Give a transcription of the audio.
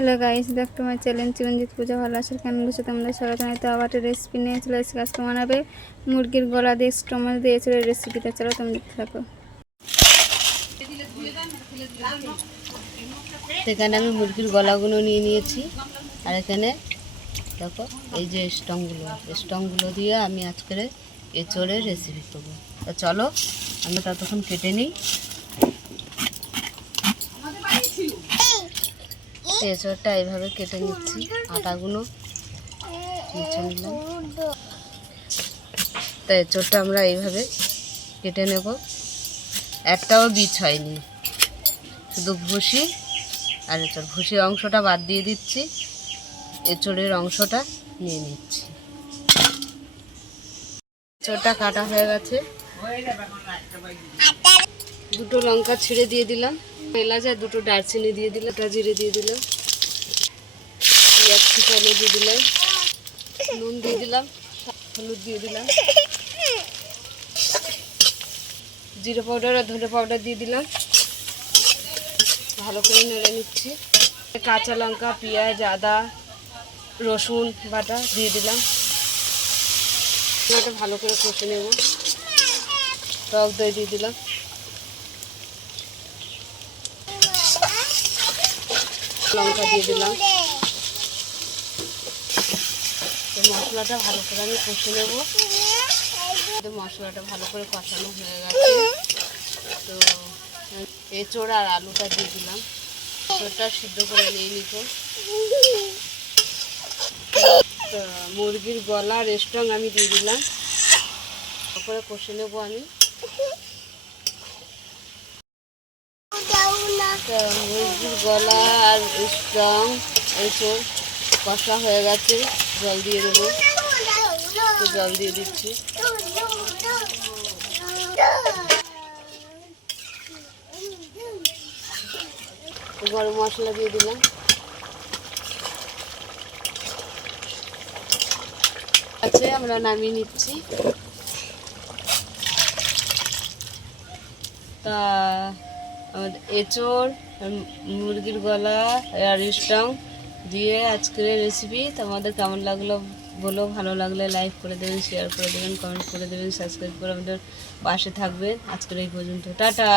Hello guys back to my channel Chiranjit Puja ভালো আছো কেমন বসে তোমরা? স্বাগত তো আবার রেসিপি নিয়ে চলে এসেছি। আজকে বানাবে মুরগির গলা দিয়ে টমেটো দিয়ে চলে রেসিপিটা চলো তুমি দেখতে থাকো। এখানে আমি মুরগির গলাগুলো নিয়ে নিয়েছি। আর এখানে দেখো, এই যে স্টংগুলো স্টংগুলো দিয়ে আমি আজকের এঁচড়ের রেসিপি করব। তো চলো আমি ততক্ষণ কেটে নিই। এঁচড়টা এইভাবে কেটে নিচ্ছি। আটাগুলো মুছে নিলাম। তো আমরা এইভাবে কেটে নেব। একটাও বীজ হয়নি। শুধু ভুসি আর এঁচড়। ভুসির অংশটা বাদ দিয়ে দিচ্ছি। এঁচড়ের অংশটা নিয়ে নিচ্ছি। এঁচড়টা কাটা হয়ে গেছে। দুটো লঙ্কা ছিঁড়ে দিয়ে দিলাম। এলাচ, দুটো দারচিনি দিয়ে দিলাম ওটা জিরে দিয়ে দিলাম, পেঁয়াজ দিয়ে দিলাম, নুন দিয়ে দিলাম, হলুদ দিয়ে দিলাম, জিরে পাউডার আর ধনে পাউডার দিয়ে দিলাম। ভালো করে নেড়ে নিচ্ছি। কাঁচা লঙ্কা, পেঁয়াজ, আদা, রসুন বাটা দিয়ে দিলাম। এটা ভালো করে কষে নেব। টক দই দিয়ে দিলাম। লঙ্কা দিয়ে দিলাম। তো মশলাটা ভালো করে আমি কষে নেব। মশলাটা ভালো করে কষানো হয়ে গেছে। তো এঁচড় আর আলুটা দিয়ে দিলাম। এঁচড়টা সিদ্ধ করে নিয়ে নিত। তো মুরগির গলা রেস্টং আমি দিয়ে দিলাম। তারপরে কষে নেব আমি তো মুরগির গলা আর স্টং এঁচড় কষা হয়ে গেছে। জল দিয়ে দেবো। জল দিয়ে দিচ্ছি। গরম মশলা দিয়ে দিলাম। আছে, আমরা নামিয়ে নিচ্ছি। তা এঁচড় মুরগির গলা, আর স্টং দিয়ে আজকের রেসিপি তোমাদের কেমন লাগল বলো, ভালো লাগলে লাইক করে দেবেন শেয়ার করে দেবেন কমেন্ট করে দেবেন সাবস্ক্রাইব করে আমাদের পাশে থাকবেন। আজকের এই পর্যন্ত। টাটা!